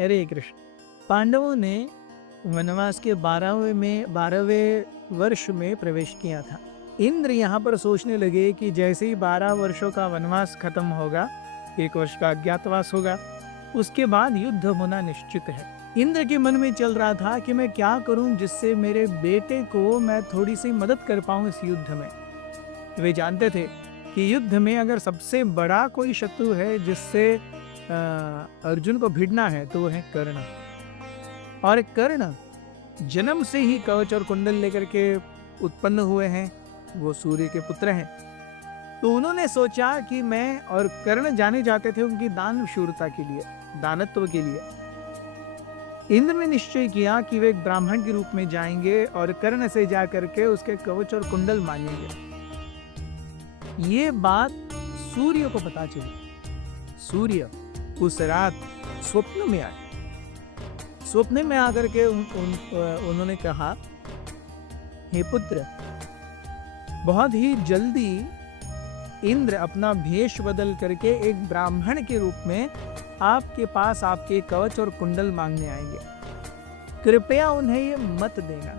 हरे कृष्ण। पांडवों ने वनवास के 12वें वर्ष में प्रवेश किया था। इंद्र यहाँ पर सोचने लगे कि जैसे ही 12 वर्षों का वनवास खत्म होगा, 1 वर्ष का अज्ञातवास होगा, उसके बाद युद्ध होना निश्चित है। इंद्र के मन में चल रहा था कि मैं क्या करूं जिससे मेरे बेटे को मैं थोड़ी सी मदद कर पाऊं इस युद्ध में। वे जानते थे कि युद्ध में अगर सबसे बड़ा कोई शत्रु है जिससे अर्जुन को भिड़ना है तो वो है कर्ण। और कर्ण जन्म से ही कवच और कुंडल लेकर के उत्पन्न हुए हैं, वो सूर्य के पुत्र हैं। तो उन्होंने सोचा कि मैं, और कर्ण जाने जाते थे उनकी दानशूरता के लिए, दानत्व के लिए। इंद्र ने निश्चय किया कि वे एक ब्राह्मण के रूप में जाएंगे और कर्ण से जाकर के उसके कवच और कुंडल मांगेंगे। ये बात सूर्य को पता चली। सूर्य उस रात स्वप्न में आए। स्वप्न में आकर के उन्होंने कहा, हे पुत्र, बहुत ही जल्दी इंद्र अपना भेष बदल करके एक ब्राह्मण के रूप में आपके पास आपके कवच और कुंडल मांगने आएंगे। कृपया उन्हें ये मत देना।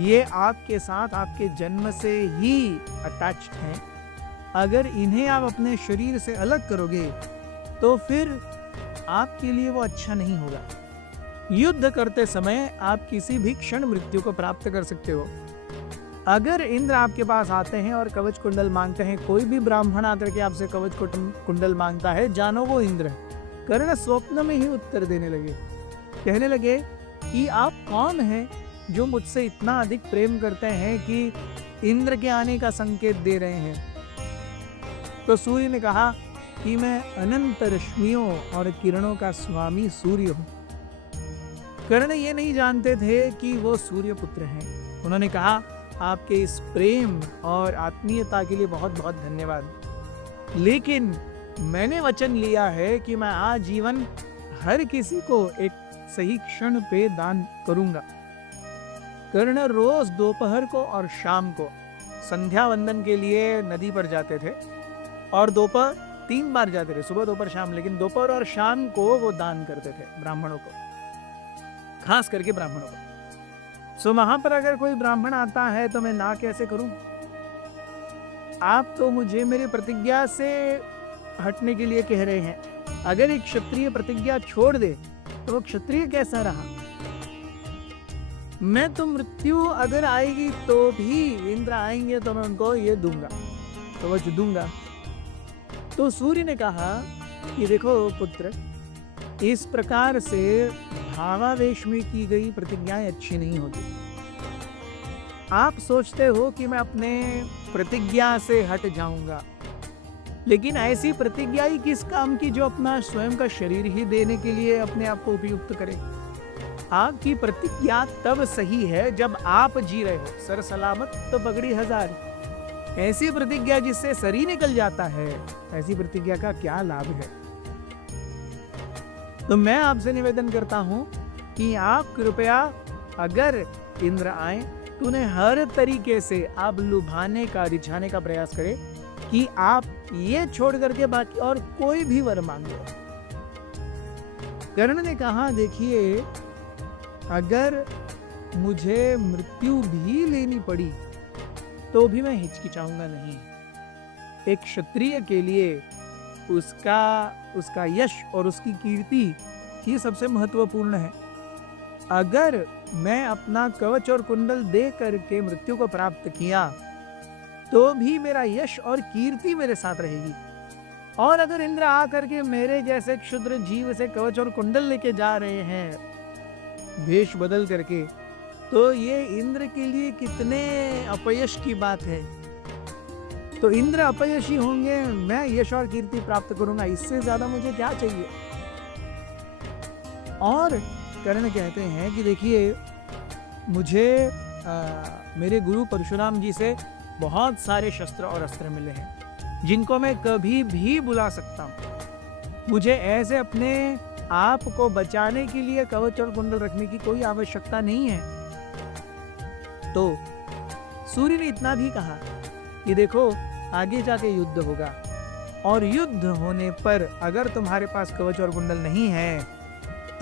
ये आपके साथ आपके जन्म से ही अटैच्ड हैं। अगर इन्हें आप अपने शरीर से अलग करोगे तो फिर आपके लिए वो अच्छा नहीं होगा। युद्ध करते समय आप किसी भी क्षण मृत्यु को प्राप्त कर सकते हो। अगर इंद्र आपके पास आते हैं और कवच कुंडल मांगते हैं, कोई भी ब्राह्मण आकर के आपसे कवच कुंडल मांगता है, जानो वो इंद्र है। कर्ण स्वप्न में ही उत्तर देने लगे, कहने लगे कि आप कौन हैं जो मुझसे इतना अधिक प्रेम करते हैं कि इंद्र के आने का संकेत दे रहे हैं। तो सूर्य ने कहा कि मैं अनंत रश्मियों और किरणों का स्वामी सूर्य हूं। कर्ण ये नहीं जानते थे कि वो सूर्य पुत्र हैं। उन्होंने कहा, आपके इस प्रेम और आत्मीयता के लिए बहुत बहुत धन्यवाद, लेकिन मैंने वचन लिया है कि मैं आजीवन हर किसी को एक सही क्षण पे दान करूंगा। कर्ण रोज दोपहर को और शाम को संध्या वंदन के लिए नदी पर जाते थे, और दोपहर 3 बार जाते थे, सुबह दोपहर शाम, लेकिन दोपहर और शाम को वो दान करते थे ब्राह्मणों को, खास करके ब्राह्मणों को। सो वहां पर अगर कोई ब्राह्मण आता है तो मैं ना कैसे करूं? आप तो मुझे मेरी प्रतिज्ञा से हटने के लिए कह रहे हैं। अगर एक क्षत्रिय प्रतिज्ञा छोड़ दे तो वो क्षत्रिय कैसा रहा? मैं तो मृत्यु अगर आएगी तो भी इंद्र आएंगे तो मैं उनको ये दूंगा, तो वो दूंगा। तो सूर्य ने कहा कि देखो पुत्र, इस प्रकार से भावावेश में की गई प्रतिज्ञाएं अच्छी नहीं होती। आप सोचते हो कि मैं अपने प्रतिज्ञा से हट जाऊंगा, लेकिन ऐसी प्रतिज्ञा ही किस काम की जो अपना स्वयं का शरीर ही देने के लिए अपने आप को उपयुक्त करे। आपकी प्रतिज्ञा तब सही है जब आप जी रहे हो, सर सलामत तो पगड़ी हजार। ऐसी प्रतिज्ञा जिससे सर ही निकल जाता है, ऐसी प्रतिज्ञा का क्या लाभ है? तो मैं आपसे निवेदन करता हूं कि आप कृपया, अगर इंद्र आए तो उन्हें हर तरीके से आप लुभाने का, रिझाने का प्रयास करें कि आप ये छोड़ करके बाकी और कोई भी वर मांगे। कर्ण ने कहा, देखिए, अगर मुझे मृत्यु भी लेनी पड़ी तो भी मैं हिचकिचाऊंगा नहीं। एक क्षत्रिय के लिए उसका यश और उसकी कीर्ति ही सबसे महत्वपूर्ण है। अगर मैं अपना कवच और कुंडल दे करके मृत्यु को प्राप्त किया तो भी मेरा यश और कीर्ति मेरे साथ रहेगी। और अगर इंद्र आकर के मेरे जैसे क्षुद्र जीव से कवच और कुंडल लेके जा रहे हैं भेष बदल करके, तो ये इंद्र के लिए कितने अपयश की बात है। तो इंद्र अपयशी होंगे, मैं यश और कीर्ति प्राप्त करूंगा, इससे ज्यादा मुझे क्या चाहिए? और कर्ण कहते हैं कि देखिए, मुझे मेरे गुरु परशुराम जी से बहुत सारे शस्त्र और अस्त्र मिले हैं जिनको मैं कभी भी बुला सकता हूं। मुझे ऐसे अपने आप को बचाने के लिए कवच और कुंडल रखने की कोई आवश्यकता नहीं है। तो सूर्य ने इतना भी कहा कि देखो, आगे जाके युद्ध होगा, और युद्ध होने पर अगर तुम्हारे पास कवच और कुंडल नहीं है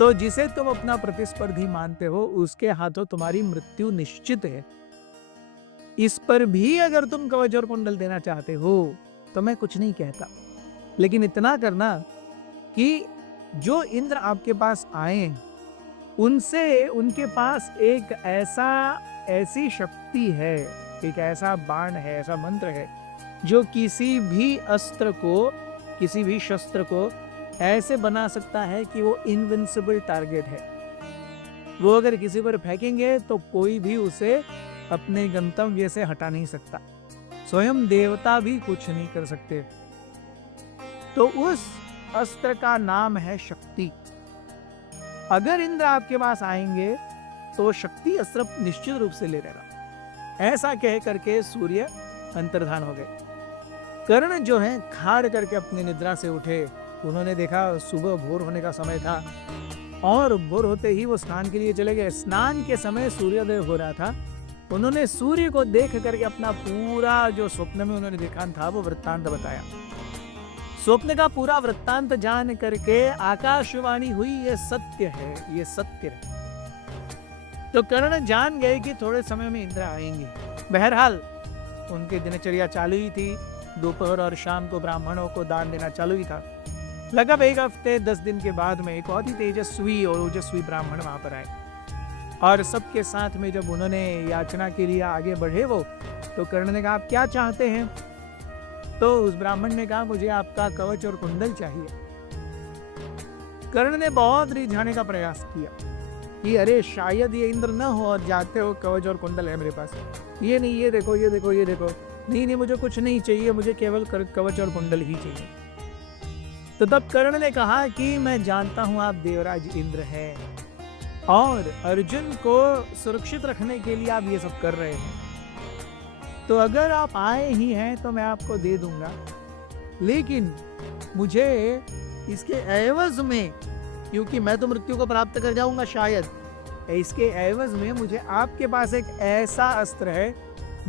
तो जिसे तुम अपना प्रतिस्पर्धी मानते हो उसके हाथों तुम्हारी मृत्यु निश्चित है। इस पर भी अगर तुम कवच और कुंडल देना चाहते हो तो मैं कुछ नहीं कहता, लेकिन इतना करना कि जो इंद्र आपके पास आए उनसे, उनके पास एक ऐसी शक्ति है, एक ऐसा बाण है, ऐसा मंत्र है जो किसी भी अस्त्र को, किसी भी शस्त्र को ऐसे बना सकता है कि वो इनविंसिबल टारगेट है। वो अगर किसी पर फेंकेंगे तो कोई भी उसे अपने गंतव्य से हटा नहीं सकता, स्वयं देवता भी कुछ नहीं कर सकते। तो उस अस्त्र का नाम है शक्ति। अगर इंद्र आपके पास आएंगे तो शक्ति अस्त्र निश्चित रूप से ले लेगा। ऐसा कह करके सूर्य अंतर्धान हो गए। कर्ण जो है खाड़ करके अपनी निद्रा से उठे। उन्होंने देखा सुबह भोर होने का समय था और भोर होते ही वो स्नान के लिए चले गए। स्नान के समय सूर्योदय हो रहा था। उन्होंने सूर्य को देख करके अपना पूरा जो स्वप्न में उन्होंने देखा था वो वृत्तांत बताया। स्वप्न का पूरा वृत्तांत जान करके आकाशवाणी हुई, ये सत्य है, ये सत्य है। तो कर्ण जान गए कि थोड़े समय में इंद्र आएंगे। बहरहाल उनकी दिनचर्या चालू ही थी। दोपहर और शाम को ब्राह्मणों को दान देना चालू ही था। लगभग एक हफ्ते 10 दिन के बाद में एक बहुत ही तेजस्वी और ओजस्वी ब्राह्मण वहां पर आए और सबके साथ में जब उन्होंने याचना के लिए आगे बढ़े वो, तो कर्ण ने कहा आप क्या चाहते हैं? तो उस ब्राह्मण ने कहा मुझे आपका कवच और कुंडल चाहिए। कर्ण ने बहुत रिझाने का प्रयास किया कि अरे शायद ये इंद्र न हो और जाते हो कवच और कुंडल है मेरे पास। ये नहीं, ये देखो, ये देखो, ये देखो। नहीं, मुझे कुछ नहीं चाहिए, मुझे केवल कवच और कुंडल ही चाहिए। तो तब कर्ण ने कहा कि मैं जानता हूं आप देवराज इंद्र हैं और अर्जुन को सुरक्षित रखने के लिए आप ये सब कर रहे हैं, तो अगर आप आए ही हैं तो मैं आपको दे दूंगा, लेकिन मुझे इसके एवज में, क्योंकि मैं तो मृत्यु को प्राप्त कर जाऊंगा शायद, इसके एवज में मुझे आपके पास एक ऐसा अस्त्र है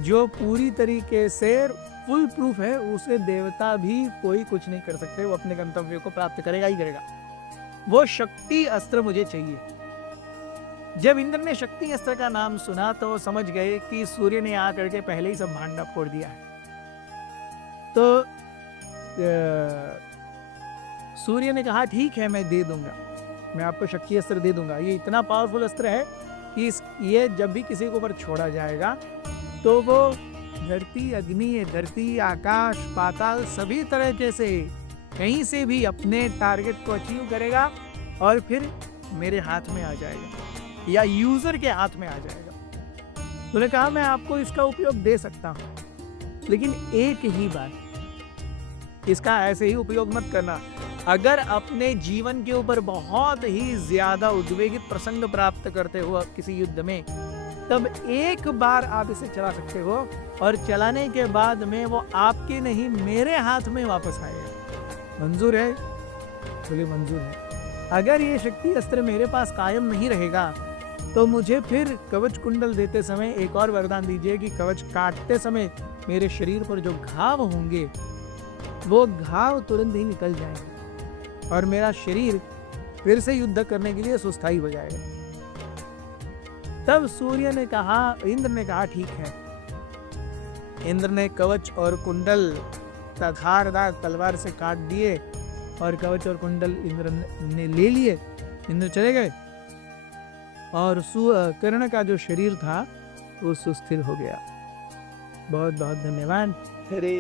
जो पूरी तरीके से फुल प्रूफ है, उसे देवता भी कोई कुछ नहीं कर सकते, वो अपने गंतव्य को प्राप्त करेगा ही करेगा। वो शक्ति अस्त्र मुझे चाहिए। जब इंद्र ने शक्ति अस्त्र का नाम सुना तो समझ गए कि सूर्य ने आकर के पहले ही सब भांडा फोड़ दिया है। तो सूर्य ने कहा ठीक है, मैं दे दूंगा, मैं आपको शक्ति अस्त्र दे दूंगा। ये इतना पावरफुल अस्त्र है कि ये जब भी किसी के ऊपर छोड़ा जाएगा तो वो धरती, अग्नि, धरती, आकाश, पाताल सभी तरीके से कहीं से भी अपने टारगेट को अचीव करेगा और फिर मेरे हाथ में आ जाएगा या यूजर के हाथ में आ जाएगा। उन्होंने कहा मैं आपको इसका उपयोग दे सकता हूं, लेकिन एक ही बात, इसका ऐसे ही उपयोग मत करना। अगर अपने जीवन के ऊपर बहुत ही ज्यादा उद्वेगित प्रसंग प्राप्त करते हो किसी युद्ध में, तब एक बार आप इसे चला सकते हो और चलाने के बाद में वो आपके नहीं मेरे हाथ में वापस आएगा। मंजूर है? बोले मंजूर है। अगर ये शक्ति अस्त्र मेरे पास कायम नहीं रहेगा तो मुझे फिर कवच कुंडल देते समय एक और वरदान दीजिए कि कवच काटते समय मेरे शरीर पर जो घाव होंगे वो घाव तुरंत ही निकल जाएंगे और मेरा शरीर फिर से युद्ध करने के लिए सुस्थाई हो जाएगा। तब सूर्य ने कहा, इंद्र ने कहा ठीक है। इंद्र ने कवच और कुंडल धारदार तलवार से काट दिए और कवच और कुंडल इंद्र ने ले लिए। इंद्र चले गए और कर्ण का जो शरीर था वो सुस्थिर हो गया। बहुत बहुत धन्यवाद। हरे